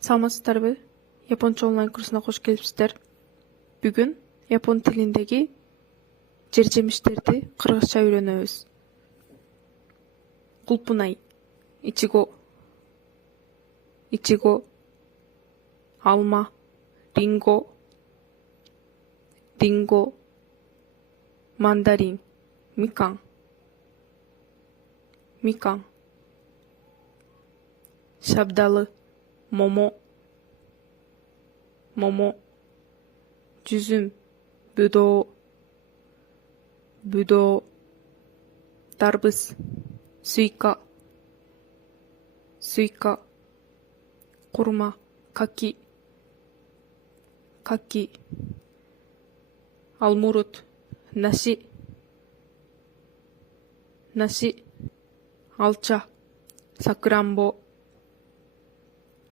Саламатсыздарбы? Японча онлайн курсуна кош келипсиздер. Бүгүн япон тилиндеги жер жемиштерди кыргызча үйрөнөбүз. Кулпунай, ичиго, ичиго, алма, ринго, ринго, мандарин, микан, микан, шабдалы, момо, момо, жүзүм, бүдөө, бүдөө, дарбыз, суйка, суйка, курма, каки, каки, алмурут, наши, наши, алча, сакурамбо,